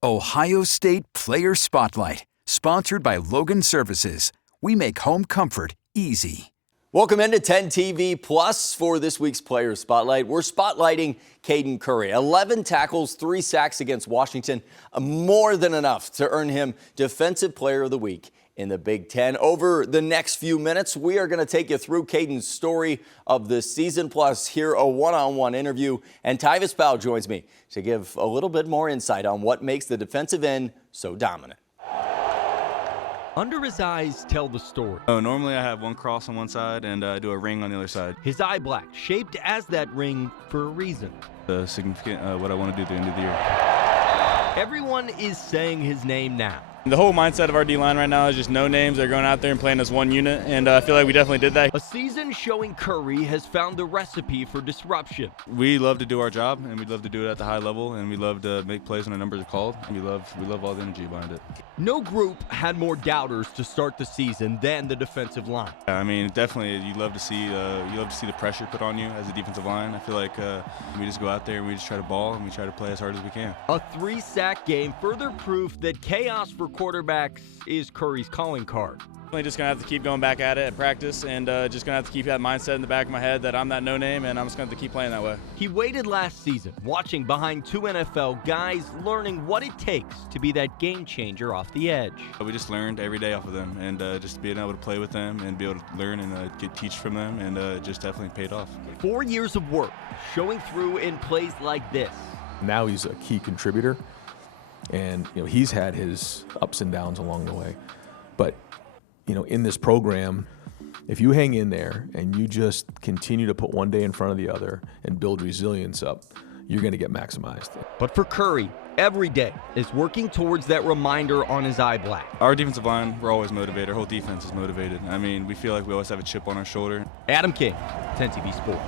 Ohio State Player Spotlight, sponsored by Logan Services. We make home comfort easy. Welcome into 10 TV Plus for this week's Player Spotlight. We're spotlighting Caden Curry. 11 tackles, 3 sacks against Washington, more than enough to earn him Defensive Player of the Week in the Big Ten. Over the next few minutes, we are going to take you through Caden's story of the season, plus hear a one-on-one interview. And Tyvis Powell joins me to give a little bit more insight on what makes the defensive end so dominant. Under his eyes tell the story. Normally I have one cross on one side and I do a ring on the other side. His eye black, shaped as that ring for a reason. Significant what I want to do at the end of the year. Everyone is saying his name now. The whole mindset of our D-line right now is just no names. They're going out there and playing as one unit, and I feel like we definitely did that. A season showing Curry has found the recipe for disruption. We love to do our job, and we love to do it at the high level, and we love to make plays when our numbers are called. And we love all the energy behind it. No group had more doubters to start the season than the defensive line. I mean, definitely, you love to see the pressure put on you as a defensive line. I feel like we just go out there and we just try to ball and we try to play as hard as we can. A 3-sack game, further proof that chaos for quarterbacks is Curry's calling card. Definitely just gonna have to keep going back at it at practice, and just gonna have to keep that mindset in the back of my head that I'm that no name, and I'm just gonna have to keep playing that way. He waited last season, watching behind 2 NFL guys, learning what it takes to be that game changer off the edge. We just learned every day off of them, and just being able to play with them and be able to learn and teach from them, and just definitely paid off. 4 years of work showing through in plays like this. Now he's a key contributor, and he's had his ups and downs along the way, but in this program, if you hang in there and you just continue to put one day in front of the other and build resilience up, you're going to get maximized. But for Curry, every day is working towards that reminder on his eye black. Our defensive line, we're always motivated. Our whole defense is motivated. I mean, we feel like we always have a chip on our shoulder. Adam King, 10 TV Sports.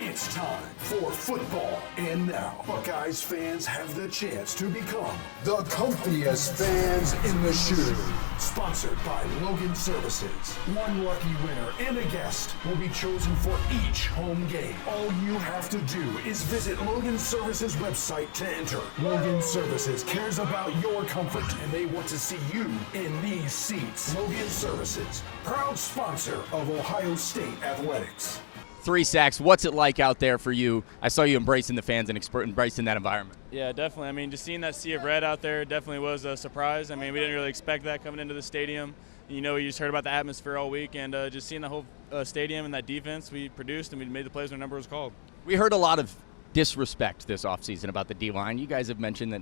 It's time for football. And now, Buckeyes fans have the chance to become the comfiest fans in the shoe. Sponsored by Logan Services. One lucky winner and a guest will be chosen for each home game. All you have to do is visit Logan Services website to enter. Logan Services cares about your comfort, and they want to see you in these seats. Logan Services, proud sponsor of Ohio State Athletics. 3 sacks. What's it like out there for you? I saw you embracing the fans and embracing that environment. Yeah, definitely. I mean, just seeing that sea of red out there definitely was a surprise. I mean, we didn't really expect that coming into the stadium. We just heard about the atmosphere all week, and just seeing the whole stadium and that defense we produced, and we made the plays when number was called. We heard a lot of disrespect this offseason about the D-line. You guys have mentioned that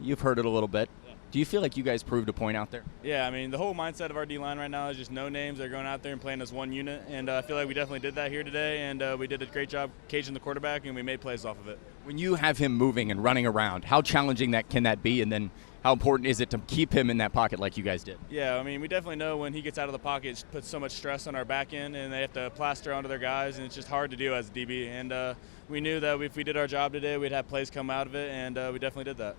you've heard it a little bit. Do you feel like you guys proved a point out there? Yeah, I mean, the whole mindset of our D-line right now is just no names. They're going out there and playing as one unit, and I feel like we definitely did that here today, and we did a great job caging the quarterback, and we made plays off of it. When you have him moving and running around, how challenging can that be, and then how important is it to keep him in that pocket like you guys did? Yeah, I mean, we definitely know when he gets out of the pocket, it puts so much stress on our back end, and they have to plaster onto their guys, and it's just hard to do as a DB. And we knew that if we did our job today, we'd have plays come out of it, and we definitely did that.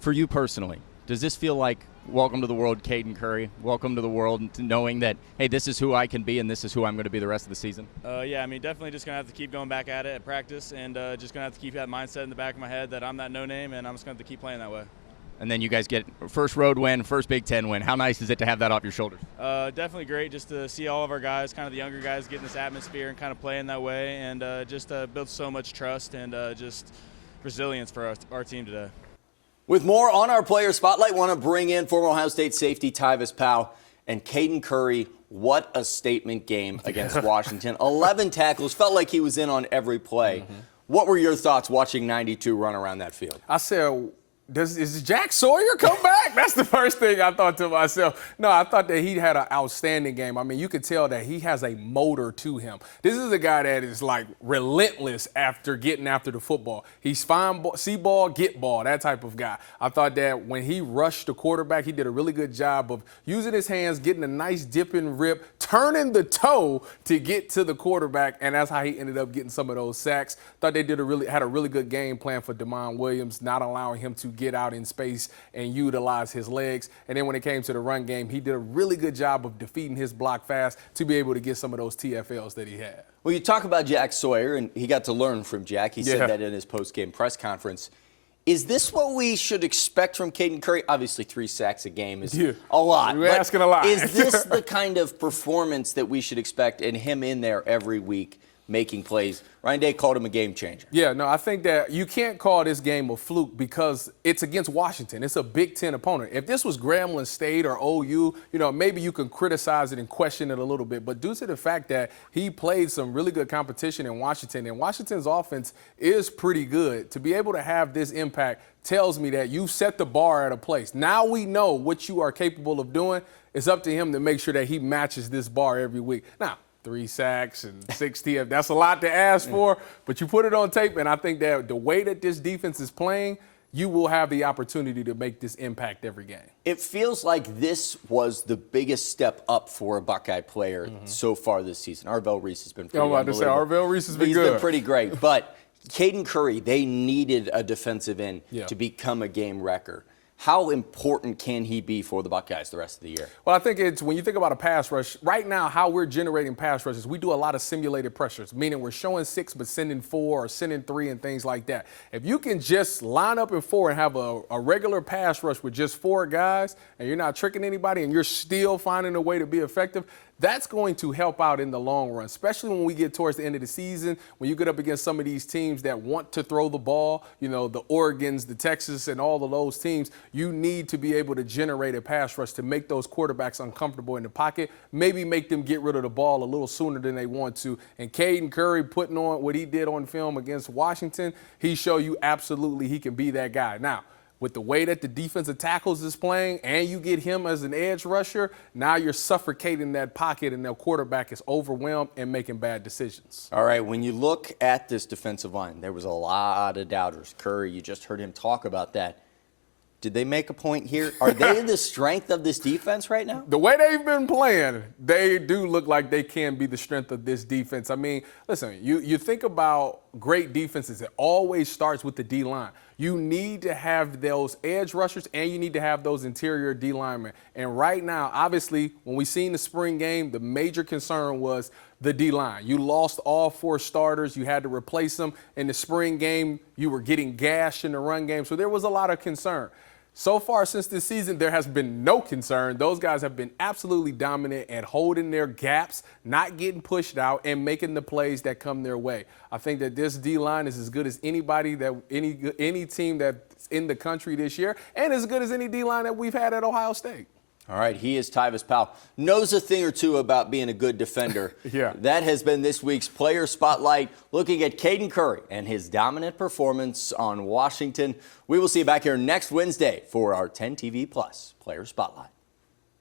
For you personally, does this feel like welcome to the world, Caden Curry? Welcome to the world, and to knowing that, hey, this is who I can be and this is who I'm going to be the rest of the season? Yeah, I mean, definitely just going to have to keep going back at it at practice, and just going to have to keep that mindset in the back of my head that I'm that no name, and I'm just going to have to keep playing that way. And then you guys get first road win, first Big Ten win. How nice is it to have that off your shoulders? Definitely great just to see all of our guys, kind of the younger guys, get in this atmosphere and kind of playing that way, and just build so much trust and just resilience for our team today. With more on our Player Spotlight, want to bring in former Ohio State safety Tyvis Powell and Caden Curry. What a statement game against Washington. 11 tackles, felt like he was in on every play. Mm-hmm. What were your thoughts watching 92 run around that field? I said, is Jack Sawyer come back? That's the first thing I thought to myself. No, I thought that he had an outstanding game. I mean, you could tell that he has a motor to him. This is a guy that is like relentless after getting after the football. He's fine, see ball, get ball, that type of guy. I thought that when he rushed the quarterback, he did a really good job of using his hands, getting a nice dip and rip, turning the toe to get to the quarterback, and that's how he ended up getting some of those sacks. Thought they had a really good game plan for Demond Williams, not allowing him to get out in space and utilize his legs. And then when it came to the run game, he did a really good job of defeating his block fast to be able to get some of those TFLs that he had. Well, you talk about Jack Sawyer, and he got to learn from Jack. He said that in his post-game press conference. Is this what we should expect from Caden Curry? Obviously, 3 sacks a game is Yeah. a lot. You're asking a lot. Is this the kind of performance that we should expect and him in there every week making plays? Ryan Day called him a game changer. Yeah, no, I think that you can't call this game a fluke because it's against Washington. It's a Big Ten opponent. If this was Grambling State or OU, maybe you can criticize it and question it a little bit. But due to the fact that he played some really good competition in Washington, and Washington's offense is pretty good, to be able to have this impact tells me that you've set the bar at a place. Now we know what you are capable of doing. It's up to him to make sure that he matches this bar every week. Now, 3 sacks and 6 TF, that's a lot to ask for, but you put it on tape, and I think that the way that this defense is playing, you will have the opportunity to make this impact every game. It feels like this was the biggest step up for a Buckeye player so far this season. Arvell Reese has been pretty I'm about to say, Arvell Reese has been He's good. been pretty great, but Caden Curry, they needed a defensive end Yeah. to become a game wrecker. How important can he be for the Buckeyes the rest of the year? Well, I think it's when you think about a pass rush, right now how we're generating pass rushes, we do a lot of simulated pressures, meaning we're showing 6 but sending 4 or sending 3 and things like that. If you can just line up in 4 and have a regular pass rush with just 4 guys and you're not tricking anybody and you're still finding a way to be effective, that's going to help out in the long run, especially when we get towards the end of the season, when you get up against some of these teams that want to throw the ball, the Oregons, the Texas, and all of those teams. You need to be able to generate a pass rush to make those quarterbacks uncomfortable in the pocket, maybe make them get rid of the ball a little sooner than they want to. And Caden Curry putting on what he did on film against Washington, he showed you absolutely he can be that guy. Now, with the way that the defensive tackles is playing and you get him as an edge rusher, now you're suffocating that pocket and the quarterback is overwhelmed and making bad decisions. All right, when you look at this defensive line, there was a lot of doubters. Curry, you just heard him talk about that. Did they make a point here? Are they the strength of this defense right now? The way they've been playing, they do look like they can be the strength of this defense. I mean, listen, you think about great defenses, it always starts with the D-line. You need to have those edge rushers and you need to have those interior D linemen. And right now, obviously, when we seen the spring game, the major concern was the D-line. You lost all 4 starters. You had to replace them. In the spring game, you were getting gashed in the run game. So there was a lot of concern. So far since this season, there has been no concern. Those guys have been absolutely dominant at holding their gaps, not getting pushed out, and making the plays that come their way. I think that this D-line is as good as anybody that any team that's in the country this year, and as good as any D-line that we've had at Ohio State. All right, he is Tyvis Powell. Knows a thing or two about being a good defender. Yeah. That has been this week's Player Spotlight, looking at Caden Curry and his dominant performance on Washington. We will see you back here next Wednesday for our 10 TV Plus Player Spotlight.